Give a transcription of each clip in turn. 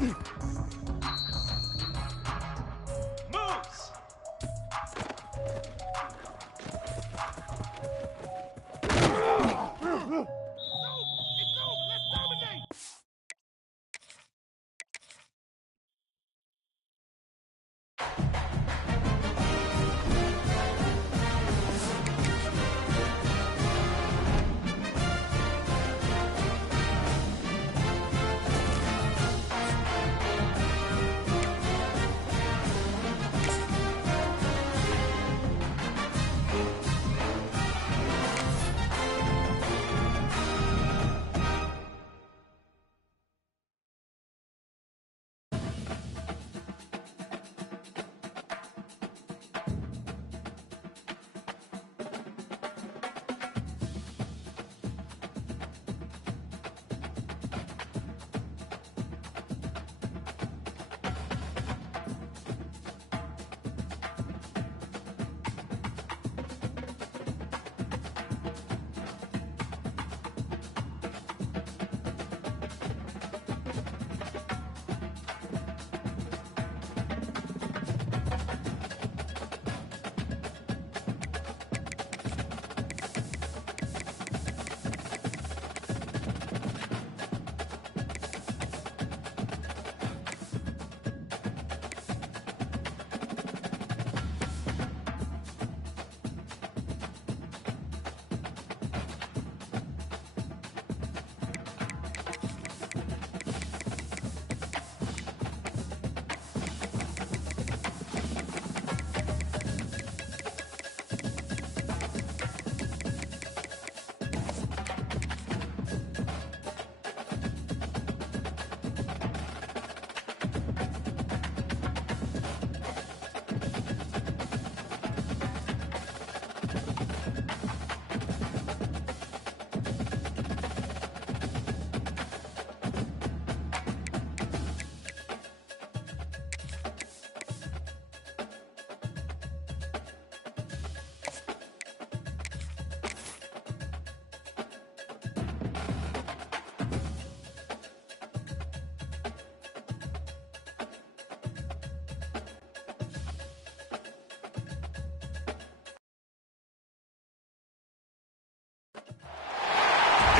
Moves!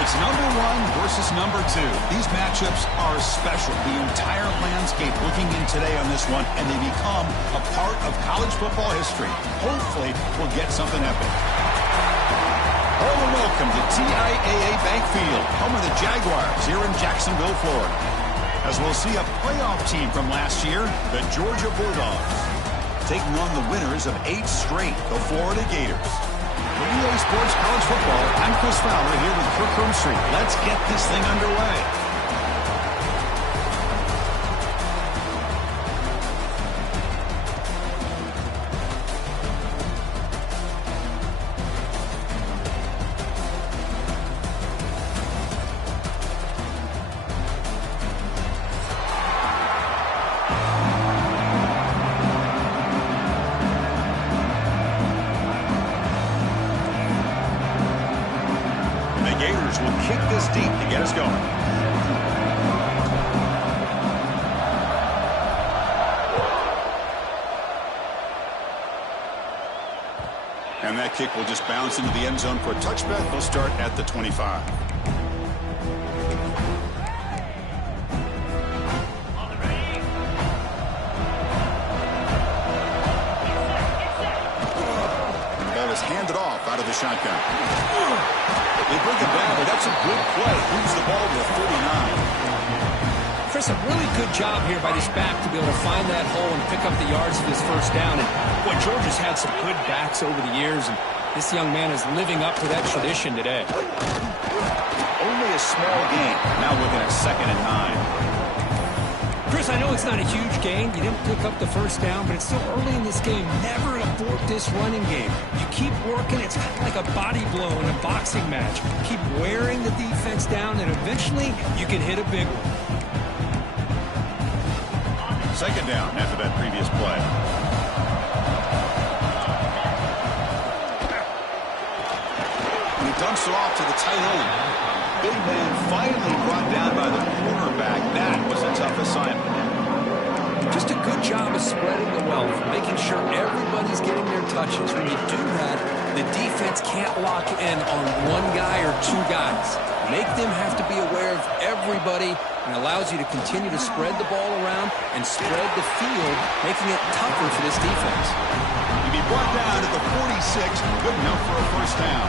It's number one versus number two. These matchups are special. The entire landscape looking in today on this one, and they become a part of college football history. Hopefully, we'll get something epic. Hello and welcome to TIAA Bank Field, home of the Jaguars here in Jacksonville, Florida. As we'll see a playoff team from last year, the Georgia Bulldogs, taking on the winners of 8 straight, the Florida Gators. For EA Sports College Football, I'm Chris Fowler here with Kirk Roomstreet. Let's get this thing underway. Gators will kick this deep to get us going. And that kick will just bounce into the end zone for a touchback. They'll start at the 25. And the ball is handed off out of the shotgun. They bring it back, but that's a good play. Moves the ball to the 49. Chris, a really good job here by this back to be able to find that hole and pick up the yards of this first down. And boy, Georgia's had some good backs over the years, and this young man is living up to that tradition today. Only a small gain. Now looking at 2nd and 9. Chris, I know it's not a huge gain. You didn't pick up the first down, but it's still early in this game. Never abort this running game. You keep working. It's kind of like a body blow in a boxing match. Keep wearing the defense down, and eventually you can hit a big one. 2nd down after that previous play. And he dumps it off to the tight end. Big man finally brought down by the quarterback. That was a tough assignment. mismatches. When you do that, the defense can't lock in on one guy or two guys. Make them have to be aware of everybody, and allows you to continue to spread the ball around and spread the field, making it tougher for this defense. He'll be brought down at the 46, good enough for a first down.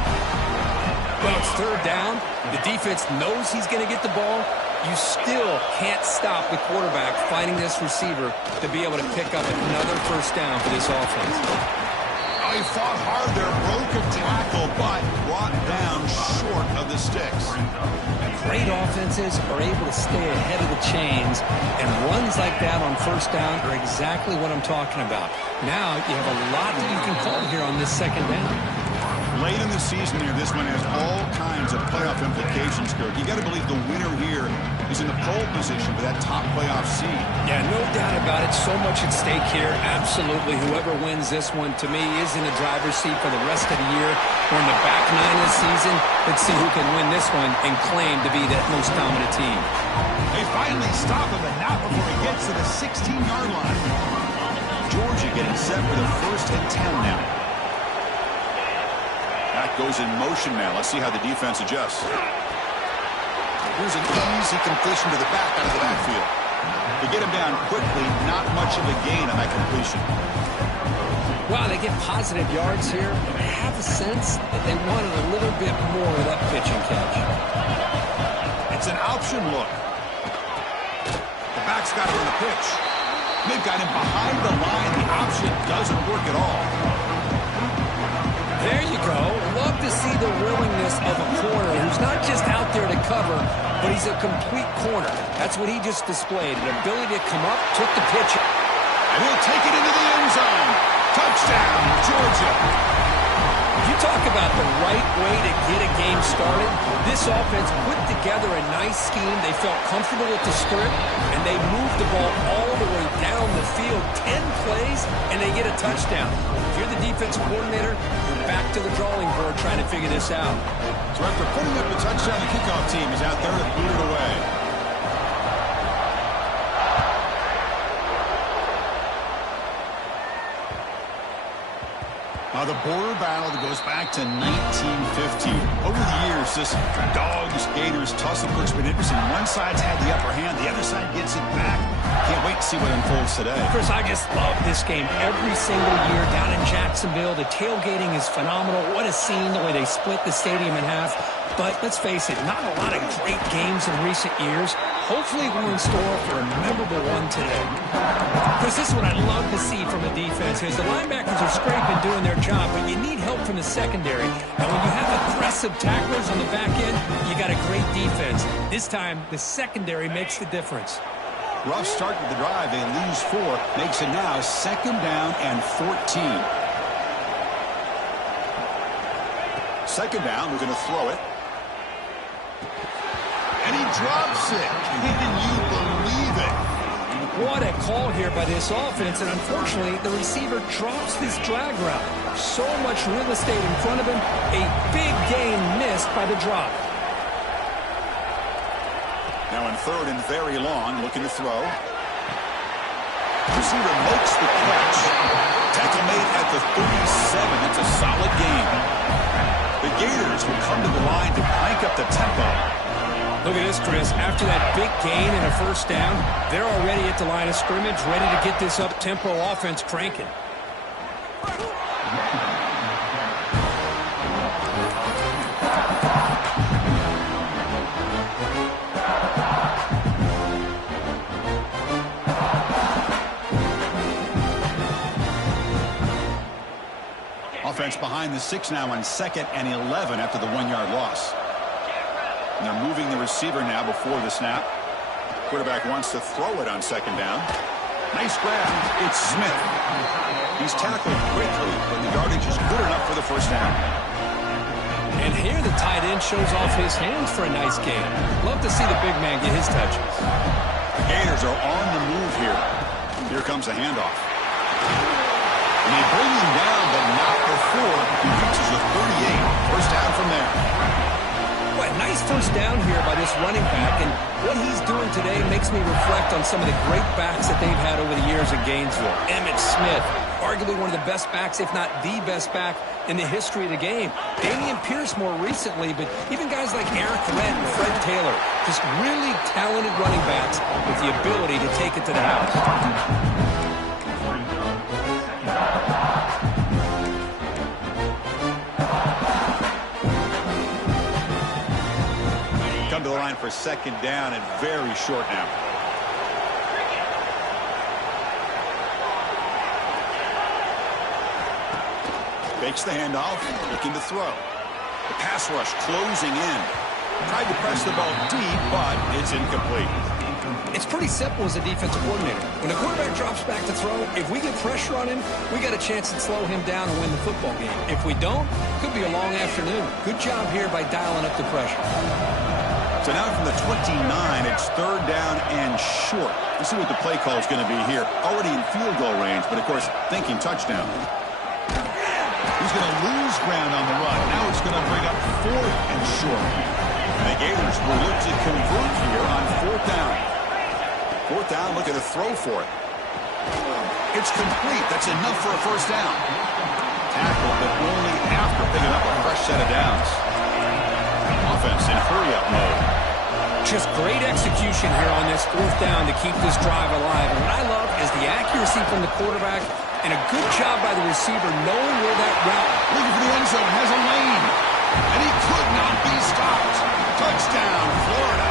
Well, it's third down. The defense knows he's going to get the ball. You still can't stop the quarterback finding this receiver to be able to pick up another first down for this offense. Oh, he fought hard there, broke a tackle, but brought down short of the sticks. Great offenses are able to stay ahead of the chains, and runs like that on first down are exactly what I'm talking about. Now you have a lot that you can call here on this second down. Late in the season here, this one has all kinds of playoff implications, Kurt. You got to believe the winner here is in the pole position for that top playoff seed. Yeah, no doubt about it. So much at stake here. Absolutely. Whoever wins this one, to me, is in the driver's seat for the rest of the year. We're in the back nine of the season. Let's see who can win this one and claim to be that most dominant team. They finally stop him, but not before he gets to the 16-yard line. Georgia getting set for the 1st and 10 now. That goes in motion now. Let's see how the defense adjusts. Here's an easy completion to the back out of the backfield. To get him down quickly, not much of a gain on that completion. Wow, they get positive yards here. I have a sense that they wanted a little bit more of that pitch and catch. It's an option look. The back's got it on the pitch. They've got him behind the line. The option doesn't work at all. There you go. Love to see the willingness of a corner who's not just out there to cover, but he's a complete corner. That's what he just displayed, an ability to come up, took the pitch. And he'll take it into the end zone. Touchdown, Georgia. If you talk about the right way to get a game started, this offense put together a nice scheme. They felt comfortable with the script, and they moved the ball all the way down the field, 10 plays, and they get a touchdown. If you're the defensive coordinator, you're back to the drawing board trying to figure this out. So after putting up a touchdown, the kickoff team is out there to boot it away. The border battle that goes back to 1915. Over the years, this Dogs, Gators tussle-has been interesting. One side's had the upper hand. The other side gets it back. Can't wait to see what unfolds today. Chris, I just love this game every single year down in Jacksonville. The tailgating is phenomenal. What a scene, the way they split the stadium in half. But let's face it, not a lot of great games in recent years. Hopefully we're in store for a memorable one today. Chris, this is what I'd love to see from the defense is the linebackers are scraping, doing their job, but you need help from the secondary. And when you have aggressive tacklers on the back end, you got a great defense. This time, the secondary makes the difference. Rough start to the drive. They lose 4. Makes it now 2nd down and 14. 2nd down. We're going to throw it. And he drops it. Can you believe it? What a call here by this offense, and unfortunately, the receiver drops this drag route. So much real estate in front of him. A big gain missed by the drop. Now in 3rd and very long, looking to throw. Receiver makes the catch. Tackle made at the 37. It's a solid gain. The Gators will come to the line to crank up the tempo. Look at this, Chris. After that big gain and a first down, they're already at the line of scrimmage, ready to get this up-tempo offense cranking. Offense behind the 6 now on 2nd and 11 after the 1-yard loss. And they're moving the receiver now before the snap. Quarterback wants to throw it on 2nd down. Nice grab. It's Smith. He's tackled quickly, but the yardage is good enough for the first down. And here the tight end shows off his hands for a nice gain. Love to see the big man get his touches. The Gators are on the move here. Here comes the handoff. And they bring him down, but not before he reaches the 38. First down from there. What a nice first down here by this running back, and what he's doing today makes me reflect on some of the great backs that they've had over the years in Gainesville. Emmitt Smith, arguably one of the best backs, if not the best back in the history of the game. Damian Pierce more recently, but even guys like Eric Lent and Fred Taylor, just really talented running backs with the ability to take it to the house. Come to the line for second down and very short now. Fakes the handoff, looking to throw. The pass rush closing in. Tried to press the ball deep, but it's incomplete. It's pretty simple as a defensive coordinator. When the quarterback drops back to throw, if we get pressure on him, we got a chance to slow him down and win the football game. If we don't, could be a long afternoon. Good job here by dialing up the pressure. So now from the 29, it's third down and short. Let's see what the play call is going to be here. Already in field goal range, but of course, thinking touchdown. He's going to lose ground on the run. Now it's going to bring up fourth and short. And the Gators will look to convert here on fourth down. Fourth down, looking to throw for it. It's complete. That's enough for a first down. Tackle, but only after picking up a fresh set of downs. Offense in hurry-up mode. Just great execution here on this fourth down to keep this drive alive. And what I love is the accuracy from the quarterback and a good job by the receiver knowing where that route. Looking for the end zone, has a lane. And he could not be stopped. Touchdown, Florida.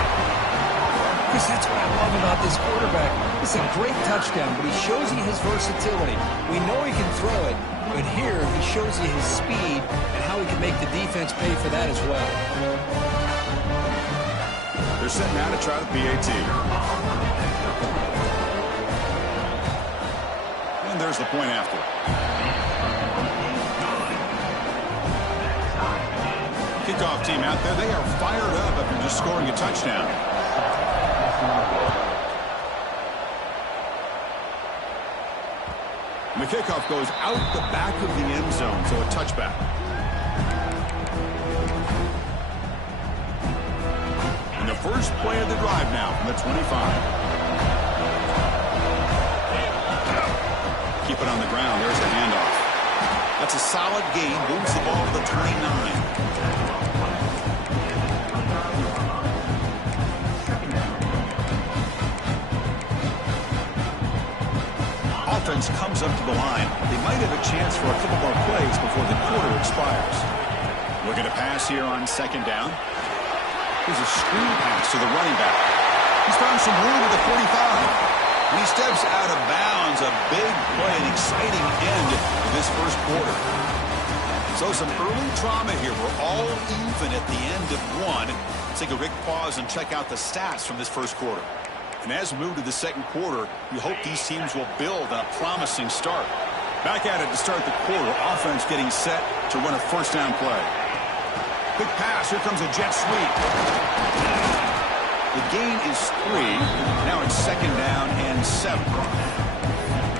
Chris, that's what I love about this quarterback. It's a great touchdown, but he shows you his versatility. We know he can throw it, but here he shows you his speed and how he can make the defense pay for that as well. They're setting out to try the PAT. And there's the point after. Kickoff team out there, they are fired up after just scoring a touchdown. And the kickoff goes out the back of the end zone, so a touchback. And the first play of the drive now from the 25. Keep it on the ground. There's the handoff. That's a solid gain. Moves the ball to the 29. Offense comes up to the line. They might have a chance for a couple more plays before the quarter expires. Looking to pass here on second down. Here's a screen pass to the running back. He's found some room at the 45. And he steps out of bounds. A big play, an exciting end to this first quarter. So some early drama here. We're all even at the end of one. Let's take a quick pause and check out the stats from this first quarter. And as we move to the second quarter, we hope these teams will build on a promising start. Back at it to start the quarter. Offense getting set to run a first down play. Quick pass. Here comes a jet sweep. The gain is 3. Now it's second down and 7.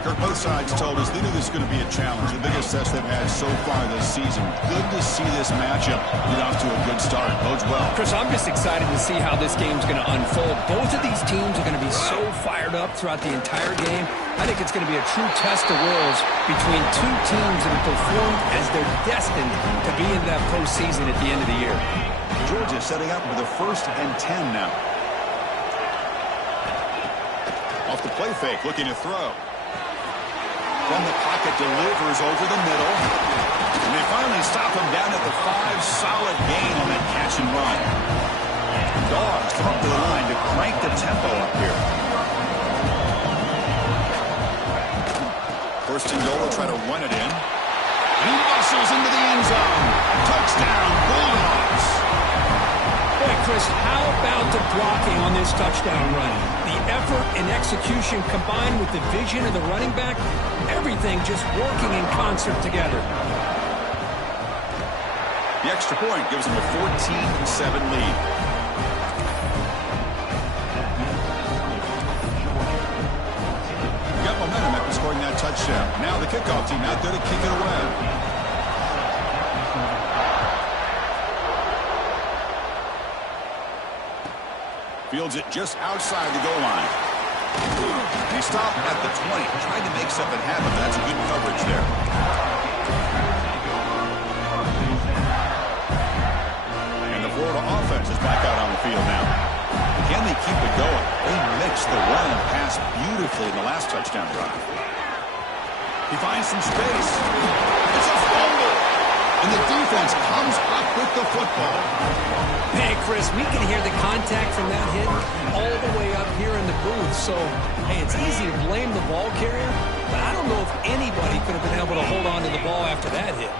Kirk, both sides told us they knew this was going to be a challenge. The biggest test they've had so far this season. Good to see this matchup get off to a good start. Bodes well. Chris, I'm just excited to see how this game's going to unfold. Both of these teams are going to be so fired up throughout the entire game. I think it's going to be a true test of wills between two teams that have performed as they're destined to be in that postseason at the end of the year. Georgia setting up with a 1st and 10 now. Off the play fake, looking to throw. From the pocket, delivers over the middle. And they finally stop him down at the 5. Solid gain on that catch and run. Dogs come up to the line to crank the tempo up here. First and goal, will try to run it in. And he muscles into the end zone. Touchdown, Bulldogs. Boy, Chris, how about the blocking on this touchdown run? The effort and execution combined with the vision of the running back, everything just working in concert together. The extra point gives them a 14-7 lead. Got momentum after scoring that touchdown. Now the kickoff team out there to kick it away. Fields it just outside the goal line. He stopped at the 20, trying to make something happen, but that's good coverage there. And the Florida offense is back out on the field now. Can they keep it going? They mixed the run and pass beautifully in the last touchdown drive. He finds some space. It's a fumble. And the defense comes up with the football. Hey, Chris, we can hear the contact from that hit all the way up here in the booth. So, hey, it's easy to blame the ball carrier, but I don't know if anybody could have been able to hold on to the ball after that hit.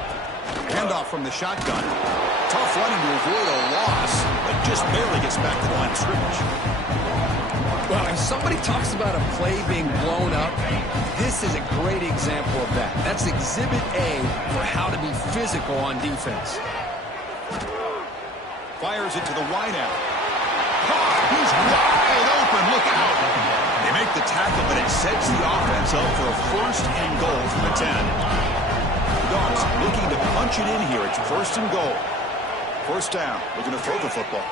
Handoff from the shotgun. Tough running to avoid a loss, but just barely gets back to the line of scrimmage. Well, if somebody talks about a play being blown up, this is a great example of that. That's Exhibit A for how to be physical on defense. Fires it to the wideout. Caught! He's wide open. Look out! They make the tackle, but it sets the offense up for a first and goal from the 10. Dogs looking to punch it in here. It's first and goal. First down. Looking to throw the football.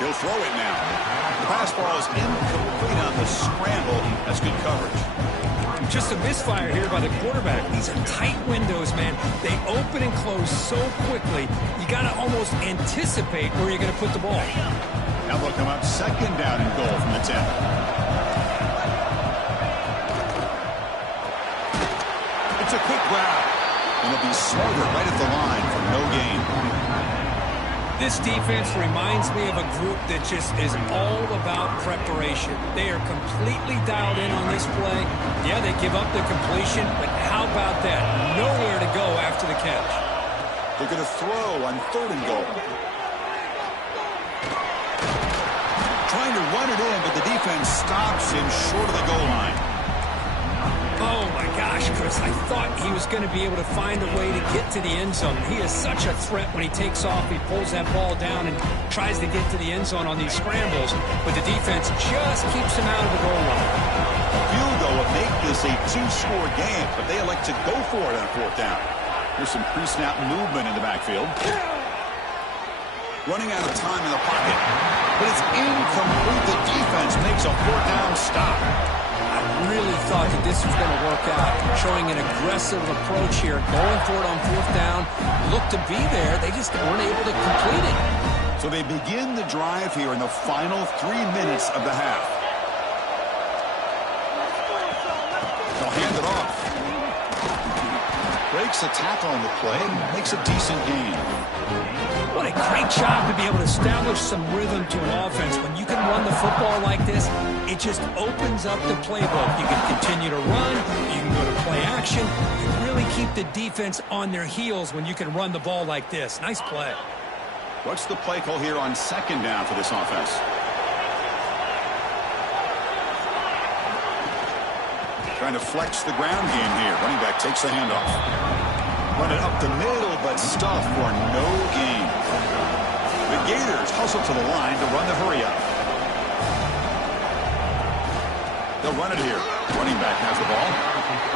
He'll throw it now. The pass ball is incomplete on the scramble. That's good coverage. Just a misfire here by the quarterback. These are tight windows, man. They open and close so quickly, you got to almost anticipate where you're going to put the ball. Now they'll come up second down and goal from the 10. It's a quick grab. And it'll be smothered right at the line for no gain. This defense reminds me of a group that just is all about preparation. They are completely dialed in on this play. Yeah, they give up the completion, but how about that? Nowhere to go after the catch. They're going to throw on third and goal. Trying to run it in, but the defense stops him short of the goal line. Oh, my gosh, Chris. I thought he was going to be able to find a way to get to the end zone. He is such a threat when he takes off. He pulls that ball down and tries to get to the end zone on these scrambles, but the defense just keeps him out of the goal line. A field goal would make this a two-score game, but they elect to go for it on fourth down. There's some pre-snap movement in the backfield. Running out of time in the pocket, but it's incomplete. The defense makes a fourth down stop. I really thought that this was going to work out, showing an aggressive approach here, going for it on fourth down. Looked to be there. They just weren't able to complete it. So they begin the drive here in the final 3 minutes of the half. They'll hand it off. Breaks a tackle on the play and makes a decent gain. What a great job to be able to establish some rhythm to an offense. When you can run the football like this, it just opens up the playbook. You can continue to run. You can go to play action. You really keep the defense on their heels when you can run the ball like this. Nice play. What's the play call here on second down for this offense? Trying to flex the ground game here. Running back takes the handoff. Run it up the middle, but stuffed for no gain. The Gators hustle to the line to run the hurry-up. They'll run it here. Running back has the ball.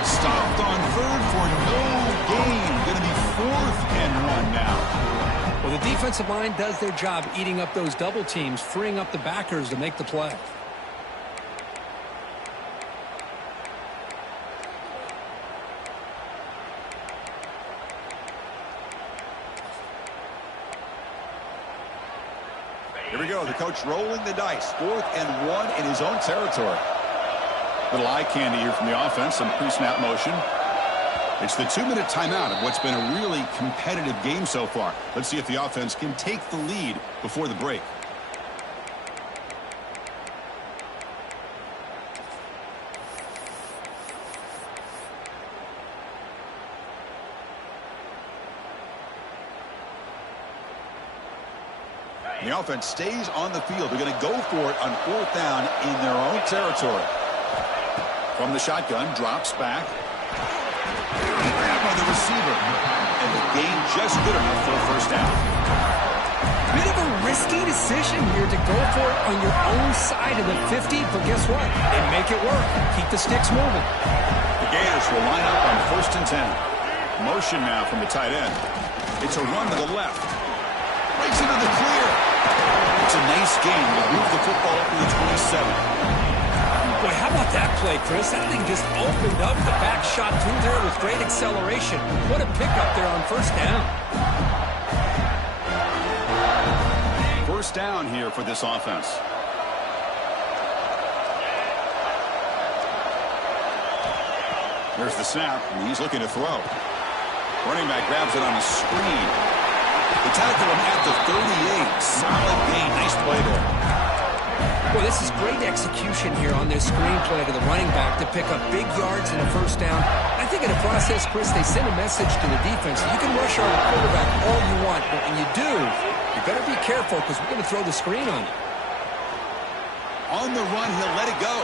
Stopped on third for no gain. Going to be 4th and 1 now. Well, the defensive line does their job eating up those double teams, freeing up the backers to make the play. Here we go. The coach rolling the dice. 4th and 1 in his own territory. Little eye candy here from the offense. Some pre-snap motion. It's the 2-minute timeout of what's been a really competitive game so far. Let's see if the offense can take the lead before the break. The offense stays on the field. They're going to go for it on 4th down in their own territory. From the shotgun, drops back. Grabbed by the receiver. And the gain just good enough for a first down. Bit of a risky decision here to go for it on your own side of the 50, but guess what? They make it work. Keep the sticks moving. The Gators will line up on 1st and 10. Motion now from the tight end. It's a run to the left. Breaks into the clear. It's a nice game. They move the football up to the 27. Boy, how about that play, Chris? That thing just opened up. The back shot through there with great acceleration. What a pickup there on first down. First down here for this offense. There's the snap, and he's looking to throw. Running back grabs it on the screen. They tackle him at the 38. Solid gain. Nice play there. Well, this is great execution here on this screen play to the running back to pick up big yards and a first down. I think in the process, Chris, they send a message to the defense. You can rush our quarterback all you want, but when you do, you better be careful because we're going to throw the screen on you. On the run, he'll let it go.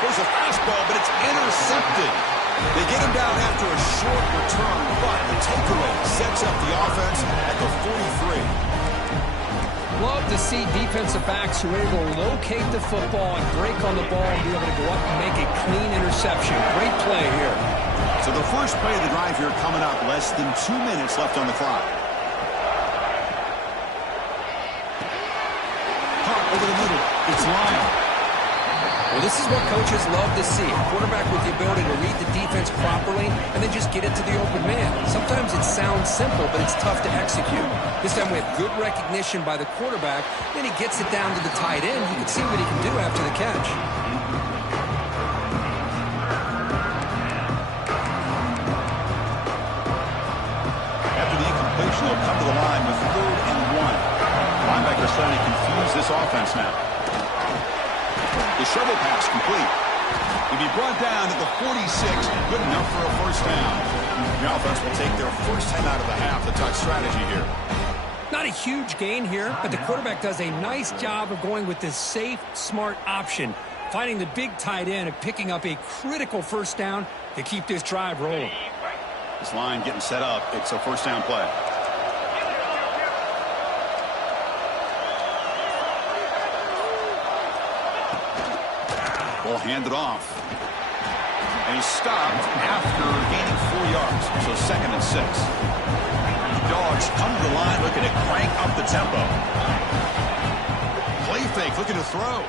There's a fastball, but it's intercepted. They get him down after a short return, but the takeaway sets up the offense at the 43. Love to see defensive backs who are able to locate the football and break on the ball and be able to go up and make a clean interception. Great play here. So the first play of the drive here coming up, less than 2 minutes left on the clock. Caught over the middle. It's Lyon. Well, this is what coaches love to see. A quarterback with the ability to read the defense properly and then just get it to the open man. Sometimes it sounds simple, but it's tough to execute. This time we have good recognition by the quarterback. Then he gets it down to the tight end. You can see what he can do after the catch. After the incompletion, they'll come to the line with 3rd and 1. Linebackers trying to confuse this offense now. The shovel pass complete. He'll be brought down at the 46. Good enough for a first down. The offense will take their first time out of the half. The tuck strategy here. Not a huge gain here, but the quarterback does a nice job of going with this safe, smart option, finding the big tight end and picking up a critical first down to keep this drive rolling. This line getting set up. It's a first down play. Ball handed off. And he's stopped after gaining 4 yards. So 2nd and 6. Dogs come to the line looking to crank up the tempo. Play fake looking to throw.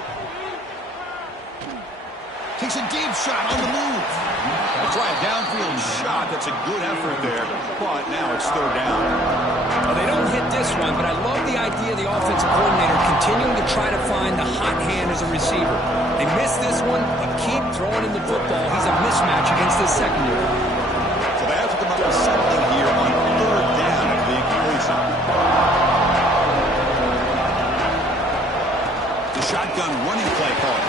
Takes a deep shot on the move. They'll try a downfield shot. That's a good effort there. But now it's 3rd down. Well, they don't hit this one, but I love the idea of the offensive coordinator continuing to try to find the hot hand as a receiver. They miss this one, but keep throwing him the football. He's a mismatch against this secondary. So they have to come up with something here on 3rd down at the incompletion. The shotgun running play call.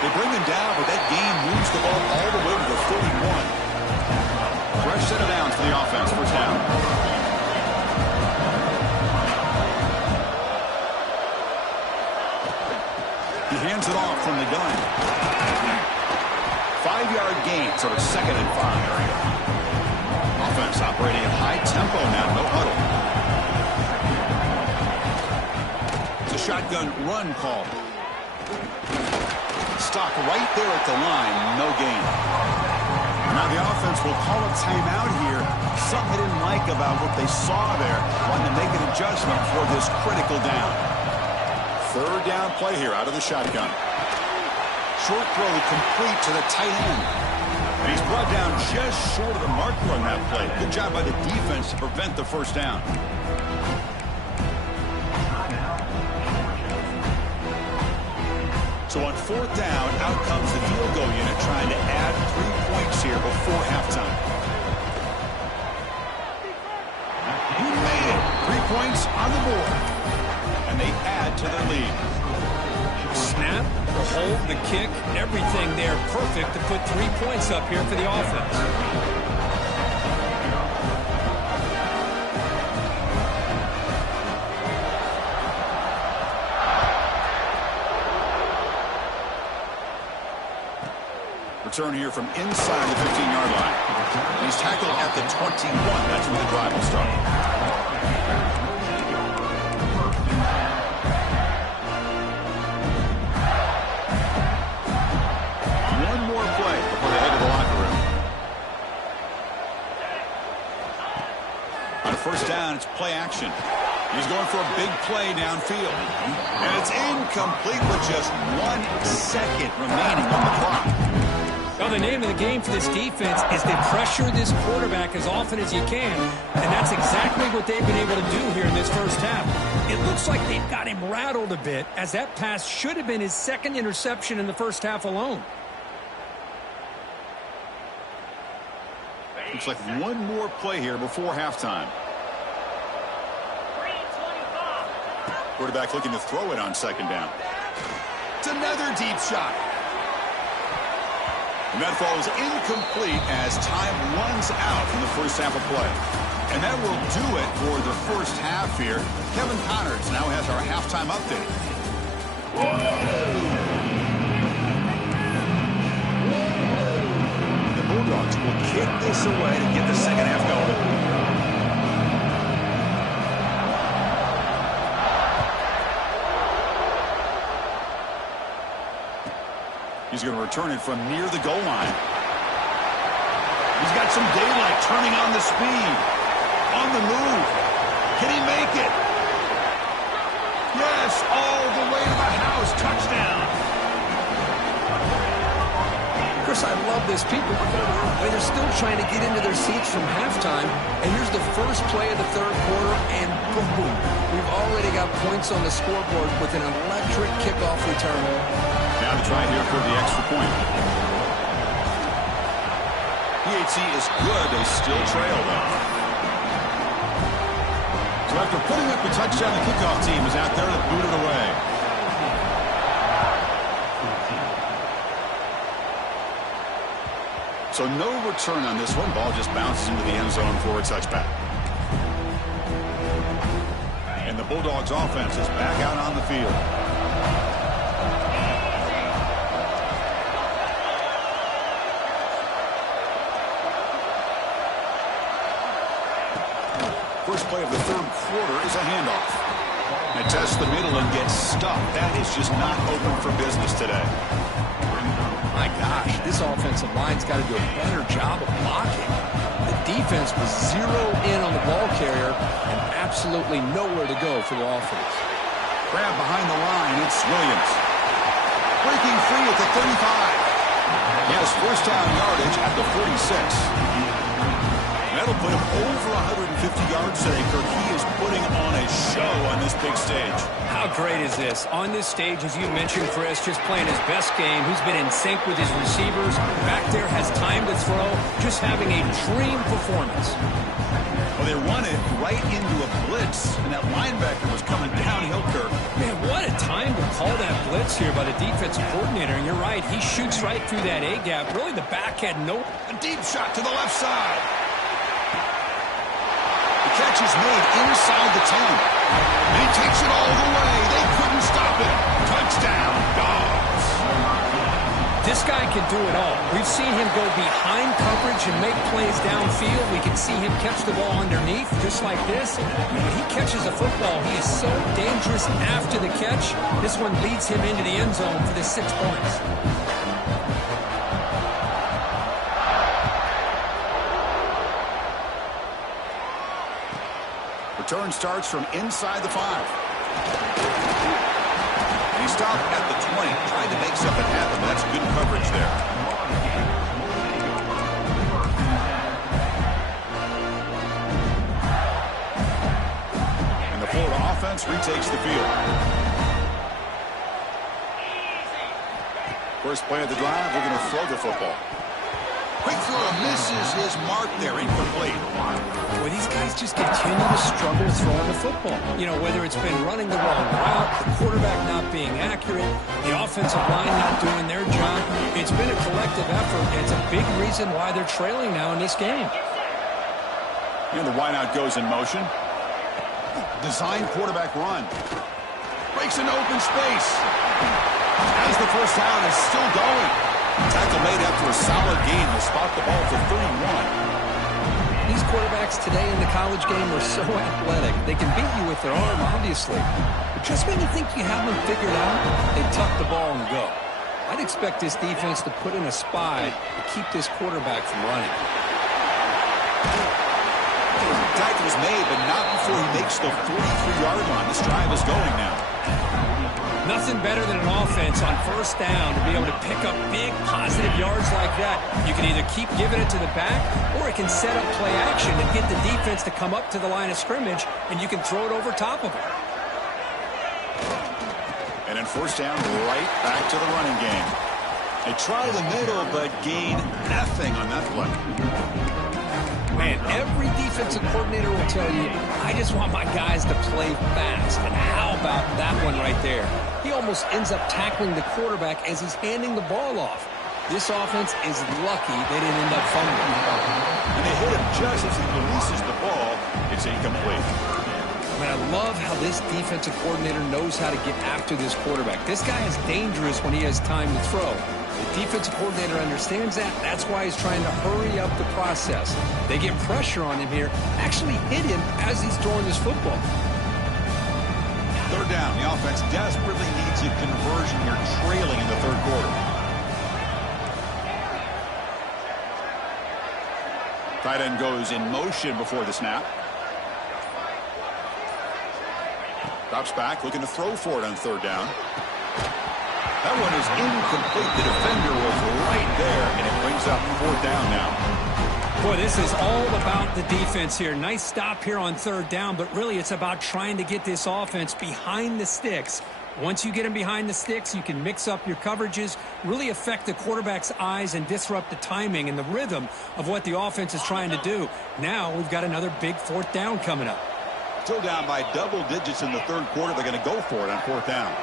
They bring him down, but that gain moves the ball all the way to the 31. Fresh set of downs for the offense. First down. He hands it off from the gun. 5-yard gain, sort of 2nd and 5. Offense operating at high tempo now, no huddle. It's a shotgun run call. Stock right there at the line, no gain. Now the offense will call a timeout here. Something they didn't like about what they saw there. Wanting to make an adjustment for this critical down. 3rd down play here out of the shotgun. Short throw complete to the tight end. And he's brought down just short of the marker on that play. Good job by the defense to prevent the first down. So on 4th down, out comes the field goal unit trying to add 3 points here before halftime. He made it. 3 points on the board. And they add to their lead. Snap, the hold, the kick, everything there perfect to put 3 points up here for the offense. Return here from inside the 15-yard line. And he's tackled at the 21. That's where the drive will start. One more play before they head to the locker room. On 1st down, it's play action. He's going for a big play downfield. And it's incomplete with just 1 second remaining on the clock. Well, the name of the game for this defense is to pressure this quarterback as often as you can, and that's exactly what they've been able to do here in this first half. It looks like they've got him rattled a bit, as that pass should have been his second interception in the first half alone. Looks like one more play here before halftime. Quarterback looking to throw it on second down. It's another deep shot. And that falls incomplete as time runs out from the first half of play. And that will do it for the first half here. Kevin Connors now has our halftime update. The Bulldogs will kick this away to get the second half going. He's going to return it from near the goal line. He's got some daylight, turning on the speed. On the move. Can he make it? Yes, all the way to the house. Touchdown. Chris, I love this. People, they're still trying to get into their seats from halftime. And here's the first play of the third quarter, and boom. We've already got points on the scoreboard with an electric kickoff return. Now to try here for the extra point. PHC is good. They still trail, though. So after putting up a touchdown, the kickoff team is out there to boot it away. So no return on this one. Ball just bounces into the end zone for a touchback. And the Bulldogs offense is back out on the field. First play of the third quarter is a handoff. And tests the middle and gets stuck. That is just not open for business today. My gosh, this offensive line's got to do a better job of blocking. The defense was zeroed in on the ball carrier and absolutely nowhere to go for the offense. Grab behind the line, it's Williams. Breaking free at the 35. He has first down yardage at the 46. That'll put him over 150 yards today, Kirk. He is putting on a show on this big stage. How great is this? On this stage, as you mentioned, Chris, just playing his best game. He's been in sync with his receivers. Back there has time to throw. Just having a dream performance. Well, they run it right into a blitz, and that linebacker was coming downhill, Kirk. Man, what a time to call that blitz here by the defensive coordinator. And you're right, he shoots right through that A-gap. Really, the back had no... A deep shot to the left side. Catch is made inside the 10. And he takes it all the way. They couldn't stop it. Touchdown, Dogs. This guy can do it all. We've seen him go behind coverage and make plays downfield. We can see him catch the ball underneath, just like this. When he catches a football, he is so dangerous after the catch. This one leads him into the end zone for the 6 points. Return starts from inside the 5. And he stopped at the 20, trying to make something happen. That's good coverage there. And the Florida offense retakes the field. First play of the drive, we're going to throw the football. Quick throw misses his mark there, incomplete. Boy, these guys just continue to struggle throwing the football. You know, whether it's been running the wrong route, the quarterback not being accurate, the offensive line not doing their job. It's been a collective effort, and it's a big reason why they're trailing now in this game. And the wideout goes in motion. Design quarterback run. Breaks into open space. As the first down is still going. Tackle made after a solid gain to spot the ball for 31. These quarterbacks today in the college game are so athletic. They can beat you with their arm, obviously. But just when you think you have them figured out, they tuck the ball and go. I'd expect this defense to put in a spy to keep this quarterback from running. tackle is made, but not before he makes the 43-yard line. This drive is going now. Nothing better than an offense on first down to be able to pick up big positive yards like that. You can either keep giving it to the back, or it can set up play action and get the defense to come up to the line of scrimmage, and you can throw it over top of it. And then first down, right back to the running game. They try the middle, but gain nothing on that play. Man, every defensive coordinator will tell you, I just want my guys to play fast. And how about that one right there? He almost ends up tackling the quarterback as he's handing the ball off. This offense is lucky they didn't end up fumbling. And they hit him just as he releases the ball. It's incomplete. Man, I love how this defensive coordinator knows how to get after this quarterback. This guy is dangerous when he has time to throw. The defensive coordinator understands that. That's why he's trying to hurry up the process. They get pressure on him here, actually hit him as he's throwing this football. Third down. The offense desperately needs a conversion here, trailing in the third quarter. Tight end goes in motion before the snap. Drops back, looking to throw for it on third down. That one is incomplete. The defender was right there, and it brings up fourth down now. Boy, this is all about the defense here. Nice stop here on third down, but really it's about trying to get this offense behind the sticks. Once you get them behind the sticks, you can mix up your coverages, really affect the quarterback's eyes and disrupt the timing and the rhythm of what the offense is trying to do. Now we've got another big fourth down coming up. Still down by double digits in the third quarter. They're going to go for it on fourth down.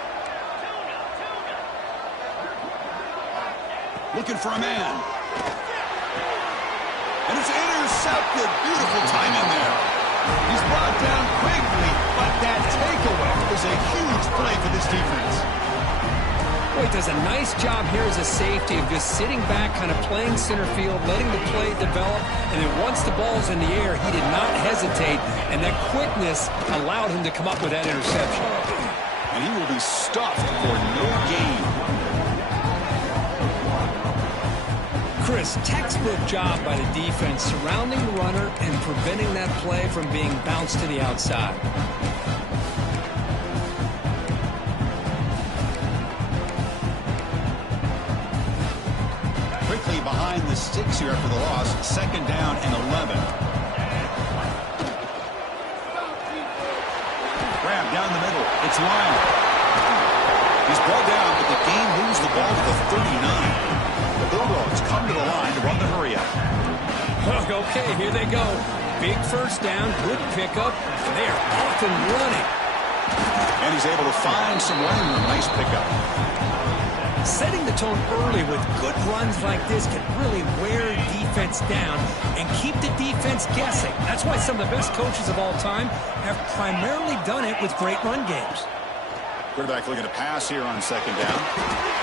Looking for a man. And it's intercepted. Beautiful time in there. He's brought down quickly, but that takeaway is a huge play for this defense. Boy, he does a nice job here as a safety of just sitting back, kind of playing center field, letting the play develop, and then once the ball's in the air, he did not hesitate, and that quickness allowed him to come up with that interception. And he will be stuffed for no gain. Chris, textbook job by the defense surrounding the runner and preventing that play from being bounced to the outside. Quickly behind the sticks here after the loss. Second down and 11. Grab down the middle. It's Lyon. He's brought down, but the game moves the ball to the 39. The Bulldogs come to the line to run the hurry-up. Okay, here they go. Big first down, good pickup, and they are off and running. And he's able to find some running room. Nice pickup. Setting the tone early with good runs like this can really wear defense down and keep the defense guessing. That's why some of the best coaches of all time have primarily done it with great run games. Quarterback looking to pass here on second down.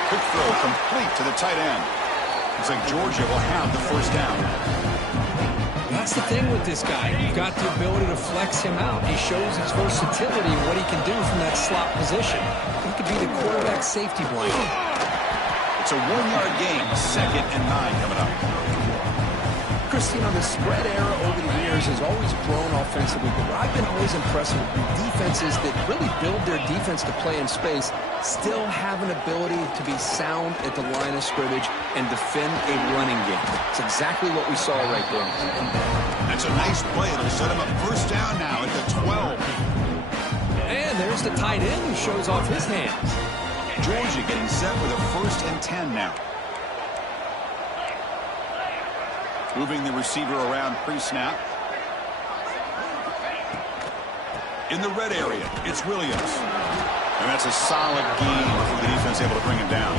Quick throw complete to the tight end. Looks like Georgia will have the first down. That's the thing with this guy. You've got the ability to flex him out. He shows his versatility and what he can do from that slot position. He could be the quarterback safety blanket. It's a 1-yard gain. Second and 9 coming up. Chris, you know, the spread era over the years has always grown offensively, but I've been always impressed with defenses that really build their defense to play in space, still have an ability to be sound at the line of scrimmage and defend a running game. It's exactly what we saw right there. That's a nice play. It'll set him up first down now at the 12. And there's the tight end who shows off his hands. Georgia getting set with a first and 10 now. Moving the receiver around pre-snap. In the red area, it's Williams. And that's a solid gain for the defense able to bring him down.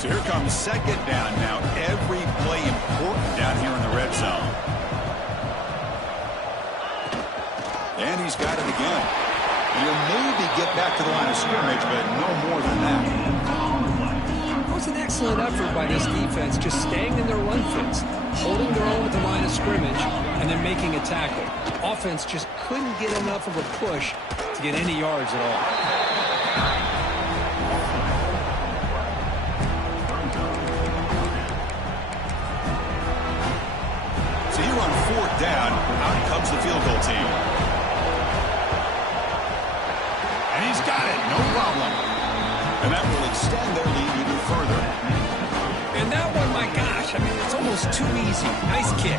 So here comes second down now. Every play important down here in the red zone. And he's got it again. He'll maybe get back to the line of scrimmage, but no more than that. It was an excellent effort by this defense, just staying in their run fits, holding their own at the line of scrimmage, and then making a tackle. Offense just couldn't get enough of a push to get any yards at all. So here on fourth down, out comes the field goal team. And he's got it, no problem. And that will extend their lead even further. And that one, my gosh, I mean, it's almost too easy. Nice kick.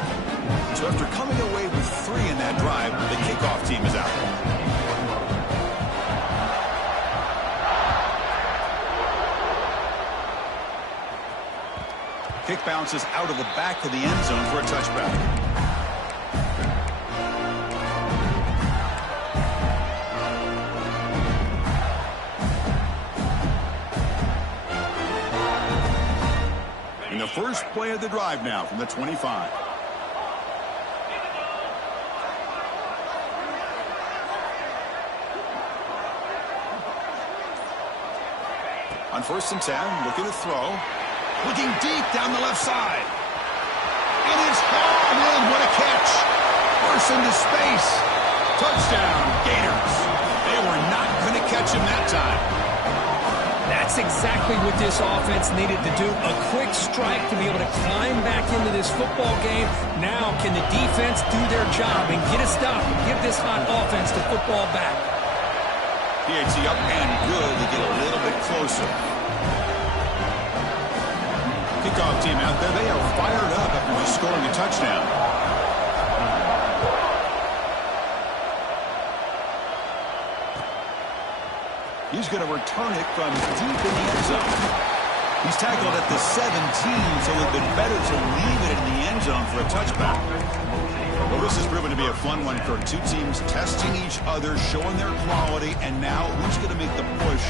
So after coming away with 3 in that drive, the kickoff team is out. Kick bounces out of the back of the end zone for a touchback. In the first play of the drive now from the 25. On 1st and 10, looking to throw. Looking deep down the left side. It is hauled in. What a catch. Burst into space. Touchdown, Gators. They were not going to catch him that time. That's exactly what this offense needed to do. A quick strike to be able to climb back into this football game. Now can the defense do their job and get a stop and give this hot offense the football back? PAT up and good to get a little bit closer. Kickoff team out there, they are fired up after just scoring a touchdown. He's going to return it from deep in the end zone. He's tackled at the 17, so it would have been better to leave it in the end zone for a touchback. Well, this has proven to be a fun one for two teams testing each other, showing their quality, and now who's going to make the push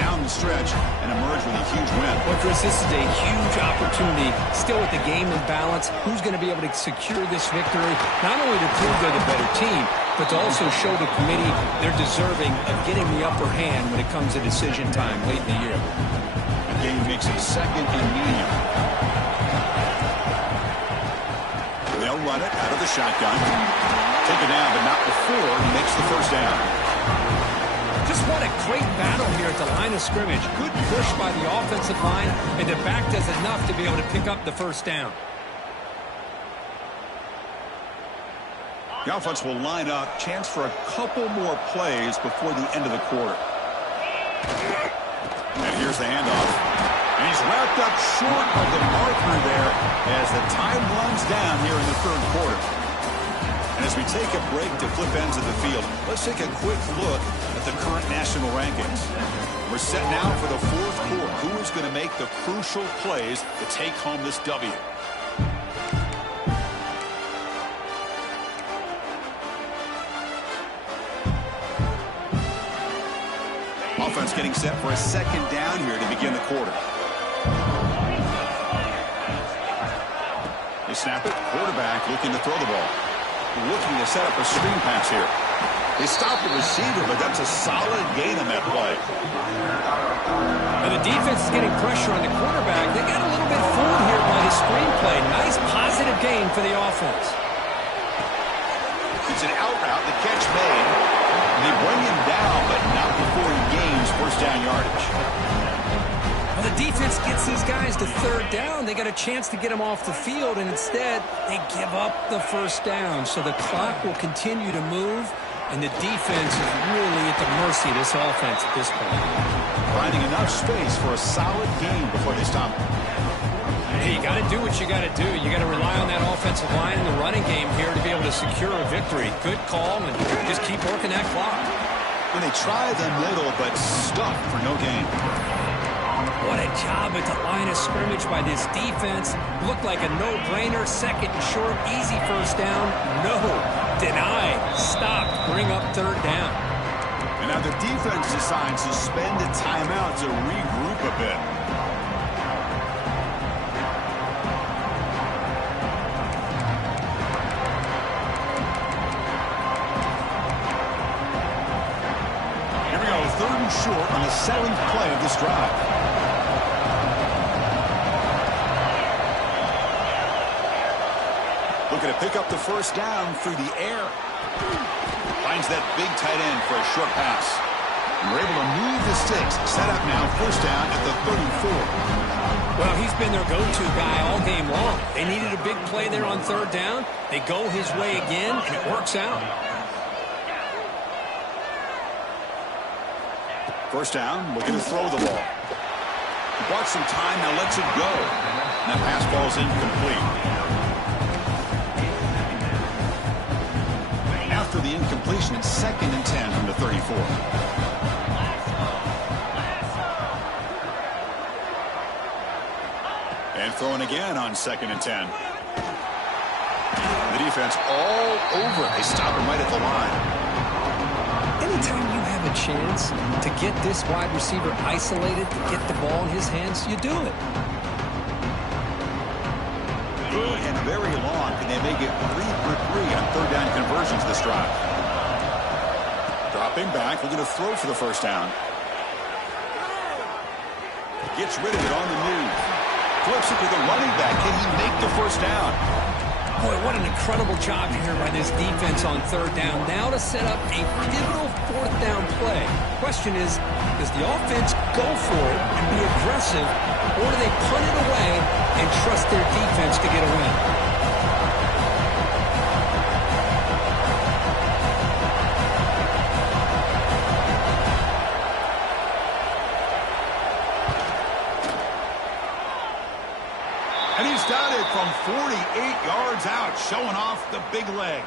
down the stretch and emerge with a huge win? Well, Chris, this is a huge opportunity. Still with the game in balance, who's going to be able to secure this victory? Not only to prove they're the better team, but to also show the committee they're deserving of getting the upper hand when it comes to decision time late in the year. The game makes it 2nd and medium. They'll run it out of the shotgun. Take it down, but not before he makes the first down. Just what a great battle here at the line of scrimmage. Good push by the offensive line, and the back does enough to be able to pick up the first down. The offense will line up. Chance for a couple more plays before the end of the quarter. And here's the handoff. And he's wrapped up short of the marker there as the time runs down here in the 3rd quarter. And as we take a break to flip ends of the field, let's take a quick look at the current national rankings. We're set now for the 4th quarter. Who is going to make the crucial plays to take home this W? Offense getting set for a 2nd down here to begin the quarter. They snap it. Quarterback looking to throw the ball. Looking to set up a screen pass here. They stop the receiver, but that's a solid gain on that play. And the defense is getting pressure on the quarterback. They got a little bit fooled here by the screen play. Nice positive gain for the offense. It's an out route. The catch made. They bring him down, but not before he gains first down yardage. Well, the defense gets these guys to 3rd down. They got a chance to get them off the field, and instead they give up the first down. So the clock will continue to move, and the defense is really at the mercy of this offense at this point. Finding enough space for a solid gain before they stop it. Hey, you got to do what you got to do. You got to rely on that offensive line in the running game here to be able to secure a victory. Good call, and just keep working that clock. And they try the middle, but stuck for no gain. What a job at the line of scrimmage by this defense. Looked like a no-brainer. 2nd and short, easy first down. No, denied, stopped, bring up 3rd down. And now the defense decides to spend a timeout to regroup a bit. Here we go, 3rd and short on the 7th play of this drive. Looking to pick up the first down through the air. Finds that big tight end for a short pass. And we're able to move the sticks. Set up now, first down at the 34. Well, he's been their go-to guy all game long. They needed a big play there on third down. They go his way again, and it works out. First down, looking to throw the ball. He bought some time, now lets it go. And that pass ball's incomplete. After the incompletion, it's 2nd and 10 from the 34. And throwing again on 2nd and 10. The defense all over it. They stop him right at the line. Anytime you have a chance to get this wide receiver isolated, to get the ball in his hands, you do it. Good and very long, and they make it 3 for 3 on third down conversions this drive. Dropping back, looking to throw for the first down. Gets rid of it on the move. Flips it to the running back. Can he make the first down? Boy, what an incredible job here by this defense on third down. Now to set up a pivotal fourth down play. Question is, does the offense go for it and be aggressive, or do they punt it away and trust their defense to get a win? From 48 yards out, showing off the big leg.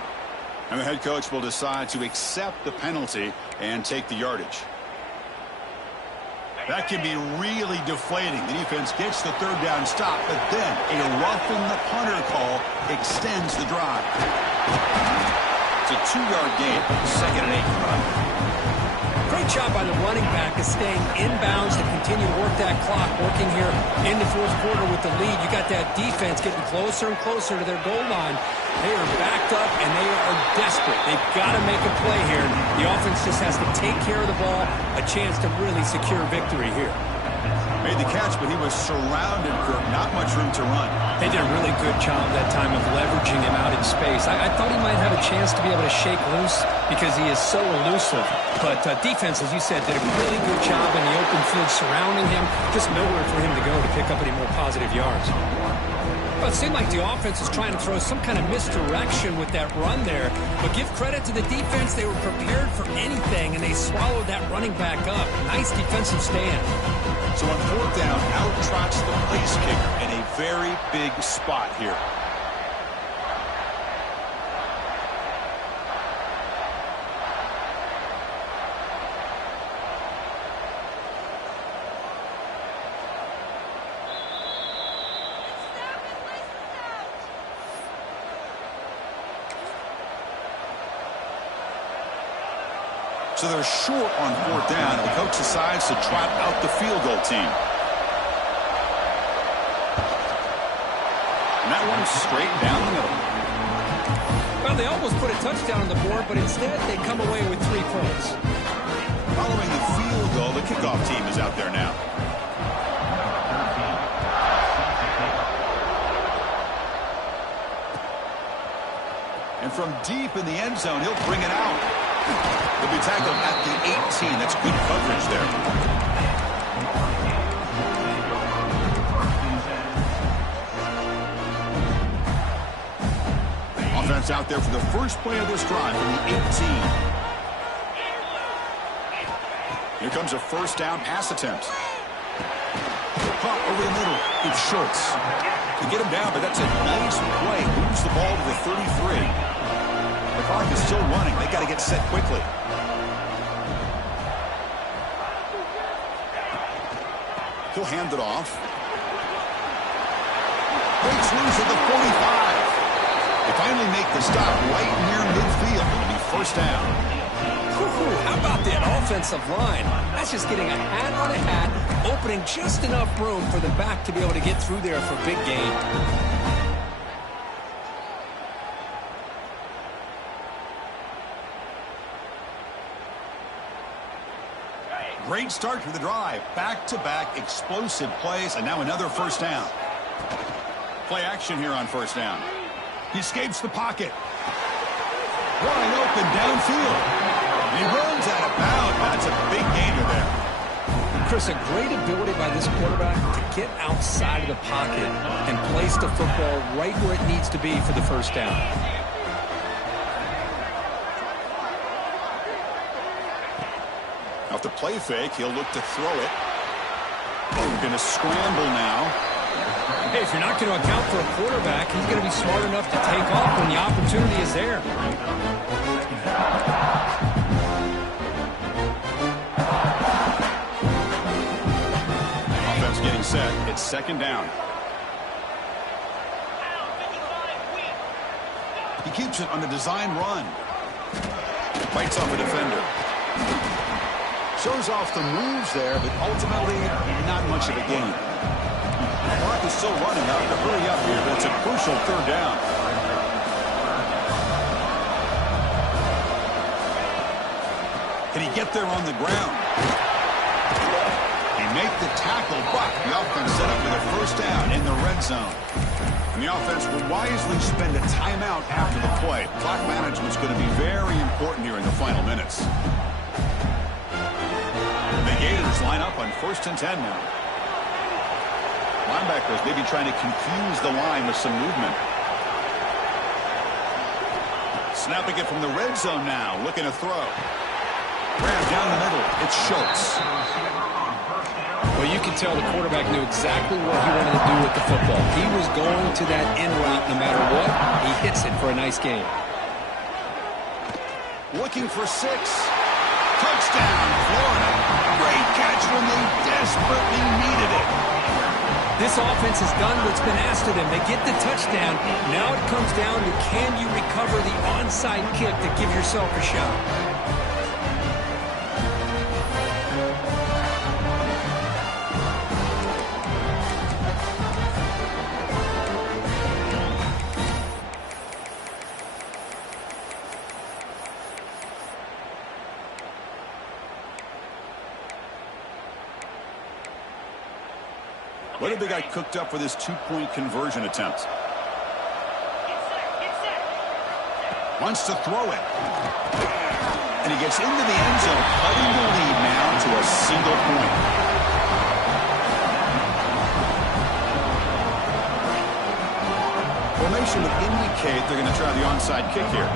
And the head coach will decide to accept the penalty and take the yardage. That can be really deflating. The defense gets the third down stop, but then a roughing the punter call extends the drive. It's a 2-yard gain, 2nd and 8. Great job by the running back of staying inbounds to continue to work that clock, working here in the fourth quarter with the lead. You got that defense getting closer and closer to their goal line. They are backed up, and they are desperate. They've got to make a play here. The offense just has to take care of the ball, a chance to really secure victory here. Made the catch, but he was surrounded, Kirk. Not much room to run. They did a really good job that time of leveraging him out in space. I thought he might have a chance to be able to shake loose because he is so elusive. But defense, as you said, did a really good job in the open field surrounding him. Just nowhere for him to go to pick up any more positive yards. Well, it seemed like the offense is trying to throw some kind of misdirection with that run there. But give credit to the defense. They were prepared for anything, and they swallowed that running back up. Nice defensive stand. So on fourth down, out trots the place kicker in a very big spot here. So they're short on fourth down, and the coach decides to trot out the field goal team. And that one's straight down the middle. Well, they almost put a touchdown on the board, but instead they come away with 3 points. Following the field goal, the kickoff team is out there now. And from deep in the end zone, he'll bring it out. He'll be tackled at the 18. That's good coverage there. Offense out there for the first play of this drive from the 18. Here comes a first down pass attempt. Pop over the middle. It's Schultz. To get him down, but that's a nice play. Moves the ball to the 33. The clock is still running. They got to get set quickly. He'll hand it off. Breaks loose at the 45. They finally make the stop right near midfield. It'll be first down. How about that offensive line? That's just getting a hat on a hat, opening just enough room for the back to be able to get through there for a big gain. Great start to the drive. Back-to-back explosive plays, and now another first down. Play action here on first down. He escapes the pocket. Wide open downfield. He runs out of bounds. That's a big gainer there. Chris, a great ability by this quarterback to get outside of the pocket and place the football right where it needs to be for the first down. Off the play fake, he'll look to throw it. Going to scramble now. Hey, if you're not going to account for a quarterback, he's going to be smart enough to take off when the opportunity is there. Offense getting set. It's second down. He keeps it on the design run. Bites off a defender. Shows off the moves there, but ultimately not much of a gain. The clock is still running. Out to hurry up here, but it's a crucial third down. Can he get there on the ground? He made the tackle, but the offense set up with a first down in the red zone. And the offense will wisely spend a timeout after the play. Clock management is going to be very important here in the final minutes. The Gators line up on 1st and 10 now. Linebackers maybe trying to confuse the line with some movement. Snapping it from the red zone now, looking to throw. Grab down the middle. It's Schultz. Well, you can tell the quarterback knew exactly what he wanted to do with the football. He was going to that in route no matter what. He hits it for a nice gain. Looking for 6. Touchdown, Florida. Great catch when they desperately needed it. This offense has done what's been asked of them. They get the touchdown. Now it comes down to, can you recover the onside kick to give yourself a shot? What have they got cooked up for this 2-point conversion attempt? Wants to throw it. And he gets into the end zone, cutting the lead now to a single point. Formation would indicate they're going to try the onside kick here.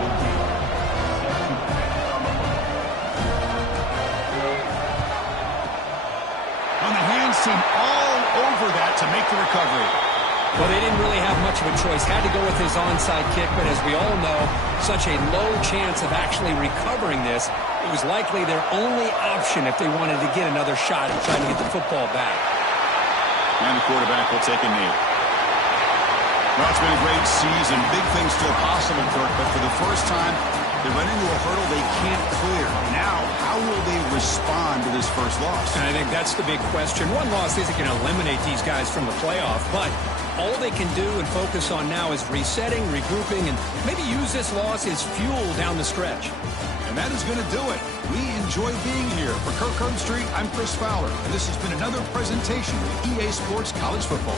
On the hands team, all over that to make the recovery. Well, they didn't really have much of a choice. Had to go with his onside kick, but as we all know, such a low chance of actually recovering this. It was likely their only option if they wanted to get another shot at trying to get the football back. And the quarterback will take a knee. Well, it's been a great season. Big things still possible, Kirk, but for the first time, they run into a hurdle they can't clear. Now, how will they respond to this first loss? And I think that's the big question. One loss isn't going to eliminate these guys from the playoff, but all they can do and focus on now is resetting, regrouping, and maybe use this loss as fuel down the stretch. And that is going to do it. We enjoy being here. For Kirk Herbstreit, I'm Chris Fowler, and this has been another presentation of EA Sports College Football.